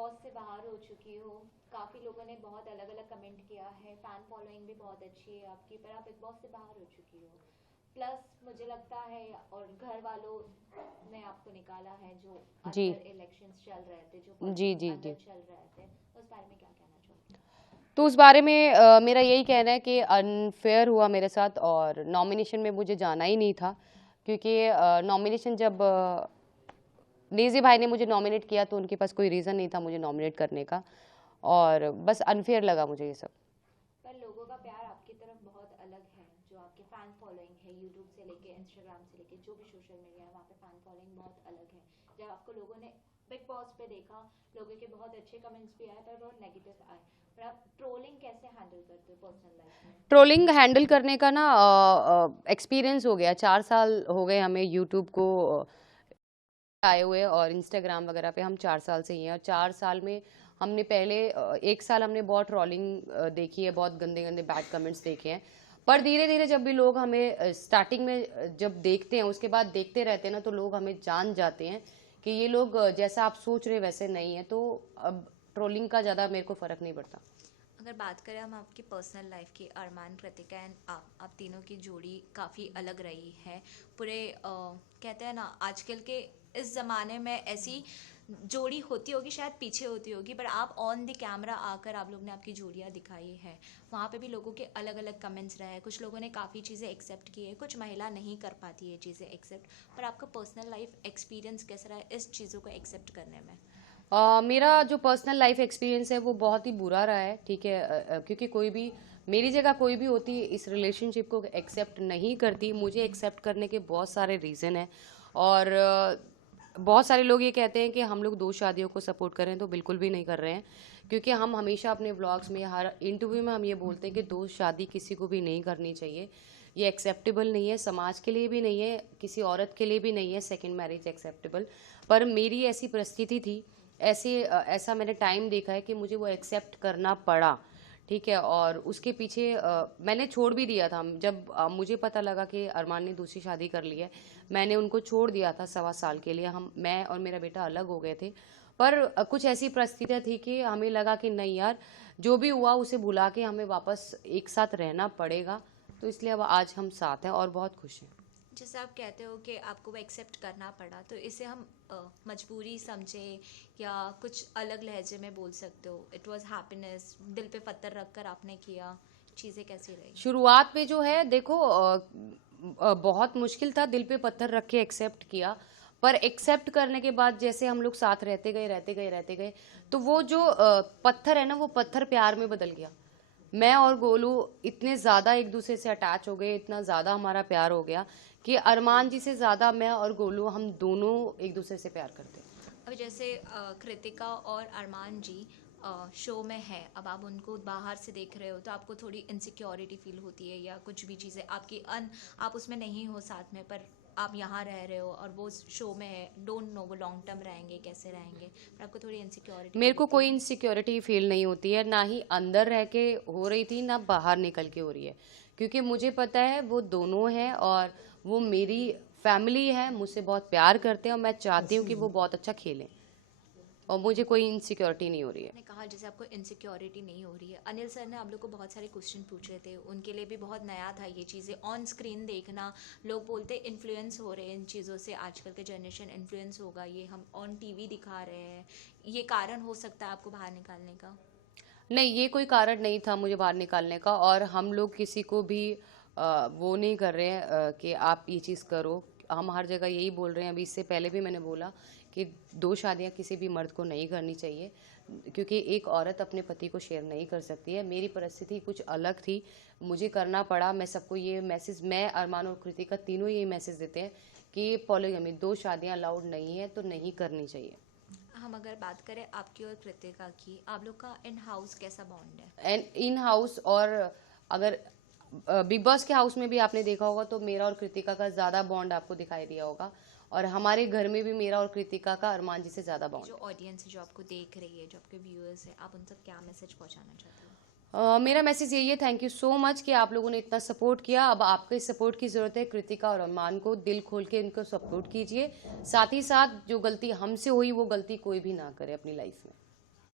Boss से बाहर हो चुकी हो, काफी लोगों ने बहुत अलग अलग कमेंट किया है, फैन फॉलोइंग भी बहुत अच्छी है आपकी, पर आप बिग बॉस से बाहर हो चुकी हो। प्लस मुझे लगता है और घर वालों ने आपको निकाला है, जो जी अंदर इलेक्शंस चल रहे थे, जो जी पॉलिटिक्स जी जी। अंदर चल रहे थे, उस बारे में क्या कहना चाहोगे? तो उस बारे में मेरा यही कहना है कि अनफेयर हुआ मेरे साथ, और नॉमिनेशन में मुझे जाना ही नहीं था। क्योंकि नॉमिनेशन जब नेजी भाई ने मुझे नॉमिनेट किया तो उनके पास कोई रीज़न नहीं था मुझे नॉमिनेट करने का, और बस अनफेयर लगा मुझे ये सब। पर लोगों का प्यार आपकी तरफ बहुत अलग है, जो आपके फैन फॉलोइंग है यूट्यूब से लेके इंस्टाग्राम से लेके जो भी सोशल मीडिया है, वहाँ पे फैन फॉलोइंग बहुत अलग है। जब आपको लोगों ने बिग बॉस पे देखा, लोगों के बहुत अच्छे कमेंट्स भी आए पर बहुत नेगेटिव आए, पर आप ट्रोलिंग कैसे हैंडल करते हो पर्सनल लाइफ में? ट्रोलिंग हैंडल करने का ना एक्सपीरियंस हो गया, 4 साल हो गए हमें यूट्यूब को आए हुए, और इंस्टाग्राम वगैरह पे हम 4 साल से ही हैं। और 4 साल में हमने पहले 1 साल हमने बहुत ट्रोलिंग देखी है, बहुत गंदे गंदे बैड कमेंट्स देखे हैं। पर धीरे धीरे जब भी लोग हमें स्टार्टिंग में जब देखते हैं, उसके बाद देखते रहते हैं ना, तो लोग हमें जान जाते हैं कि ये लोग जैसा आप सोच रहे वैसे नहीं है। तो अब ट्रोलिंग का ज़्यादा मेरे को फ़र्क नहीं पड़ता। अगर बात करें हम आपकी पर्सनल लाइफ की, अरमान, कृतिका एंड आप तीनों की जोड़ी काफ़ी अलग रही है। पूरे कहते हैं ना, आजकल के इस ज़माने में ऐसी जोड़ी होती होगी, शायद पीछे होती होगी, पर आप ऑन द कैमरा आकर आप लोग ने आपकी जोड़ियाँ दिखाई है। वहाँ पे भी लोगों के अलग अलग कमेंट्स रहे हैं, कुछ लोगों ने काफ़ी चीज़ें एक्सेप्ट की है, कुछ महिला नहीं कर पाती है चीज़ें एक्सेप्ट। पर आपका पर्सनल लाइफ एक्सपीरियंस कैसा रहा है इस चीज़ों को एक्सेप्ट करने में? मेरा जो पर्सनल लाइफ एक्सपीरियंस है वो बहुत ही बुरा रहा है, ठीक है। क्योंकि कोई भी मेरी जगह कोई भी होती इस रिलेशनशिप को एक्सेप्ट नहीं करती। मुझे एक्सेप्ट करने के बहुत सारे रीज़न हैं, और बहुत सारे लोग ये कहते हैं कि हम लोग 2 शादियों को सपोर्ट करें, तो बिल्कुल भी नहीं कर रहे हैं। क्योंकि हम हमेशा अपने व्लॉग्स में, हर इंटरव्यू में हम ये बोलते हैं कि 2 शादी किसी को भी नहीं करनी चाहिए। ये एक्सेप्टेबल नहीं है, समाज के लिए भी नहीं है, किसी औरत के लिए भी नहीं है सेकेंड मैरिज एक्सेप्टेबल। पर मेरी ऐसी परिस्थिति थी, ऐसा मैंने टाइम देखा है कि मुझे वो एक्सेप्ट करना पड़ा, ठीक है। और उसके पीछे मैंने छोड़ भी दिया था। जब मुझे पता लगा कि अरमान ने दूसरी शादी कर ली है, मैंने उनको छोड़ दिया था 1.25 साल के लिए। मैं और मेरा बेटा अलग हो गए थे। पर कुछ ऐसी परिस्थितियाँ थी कि हमें लगा कि नहीं यार, जो भी हुआ उसे भुला के हमें वापस एक साथ रहना पड़ेगा। तो इसलिए अब आज हम साथ हैं और बहुत खुश हैं। जैसे आप कहते हो कि आपको वो एक्सेप्ट करना पड़ा, तो इसे हम मजबूरी समझे या कुछ अलग लहजे में बोल सकते हो? इट वाज हैप्पीनेस, दिल पे पत्थर रखकर आपने किया, चीज़ें कैसी रही? शुरुआत में जो है देखो, बहुत मुश्किल था, दिल पे पत्थर रख के एक्सेप्ट किया। पर एक्सेप्ट करने के बाद जैसे हम लोग साथ रहते गए, तो वो जो पत्थर है ना, वो पत्थर प्यार में बदल गया। मैं और गोलू इतने ज़्यादा एक दूसरे से अटैच हो गए, इतना ज़्यादा हमारा प्यार हो गया कि अरमान जी से ज़्यादा मैं और गोलू, हम दोनों एक दूसरे से प्यार करते हैं। अब जैसे कृतिका और अरमान जी शो में है, अब आप उनको बाहर से देख रहे हो तो आपको थोड़ी इनसिक्योरिटी फील होती है, या कुछ भी चीज़ें आपकी आप उसमें नहीं हो साथ में, पर आप यहाँ रह रहे हो और वो शो में है, डोंट नो वो लॉन्ग टर्म रहेंगे कैसे रहेंगे, पर आपको थोड़ी इनसिक्योरिटी मेरे फील को होती कोई है? इनसिक्योरिटी फील नहीं होती है, ना ही अंदर रह के हो रही थी, ना बाहर निकल के हो रही है। क्योंकि मुझे पता है वो दोनों हैं, और वो मेरी फैमिली है, मुझसे बहुत प्यार करते हैं, और मैं चाहती हूँ कि वो बहुत अच्छा खेलें, और मुझे कोई इनसिक्योरिटी नहीं हो रही है। आपने कहा जैसे आपको इनसिक्योरिटी नहीं हो रही है, अनिल सर ने आप लोग को बहुत सारे क्वेश्चन पूछे थे, उनके लिए भी बहुत नया था ये चीज़ें ऑन स्क्रीन देखना। लोग बोलते इन्फ्लुएंस हो रहे हैं इन चीज़ों से, आजकल के जनरेशन इन्फ्लुएंस होगा, ये हम ऑन टीवी दिखा रहे हैं, ये कारण हो सकता है आपको बाहर निकालने का? नहीं, ये कोई कारण नहीं था मुझे बाहर निकालने का, और हम लोग किसी को भी वो नहीं कर रहे हैं कि आप ये चीज़ करो। हम हर जगह यही बोल रहे हैं, अभी इससे पहले भी मैंने बोला कि 2 शादियां किसी भी मर्द को नहीं करनी चाहिए। क्योंकि एक औरत अपने पति को शेयर नहीं कर सकती है। मेरी परिस्थिति कुछ अलग थी, मुझे करना पड़ा। मैं सबको ये मैसेज, मैं, अरमान और कृतिका तीनों यही मैसेज देते हैं कि पॉलीगमी, 2 शादियां अलाउड नहीं है, तो नहीं करनी चाहिए। हम अगर बात करें आपकी और कृतिका की, आप लोग का इन हाउस कैसा बॉन्ड है? एंड इन हाउस, और अगर बिग बॉस के हाउस में भी आपने देखा होगा तो मेरा और कृतिका का ज़्यादा बॉन्ड आपको दिखाई दिया होगा, और हमारे घर में भी मेरा और कृतिका का अरमान जी से ज़्यादा जो बॉन्ड ऑडियंस है, जो आपको देख रही है, जो आपके व्यूअर्स है, आप उन तक क्या मैसेज पहुंचाना चाहते हो? है। मेरा मैसेज यही है, थैंक यू सो मच कि आप लोगों ने इतना सपोर्ट किया। अब आपके सपोर्ट की ज़रूरत है। कृतिका और अरमान को दिल खोल के इनको सपोर्ट कीजिए। साथ ही साथ जो गलती हमसे हुई वो गलती कोई भी ना करे अपनी लाइफ में।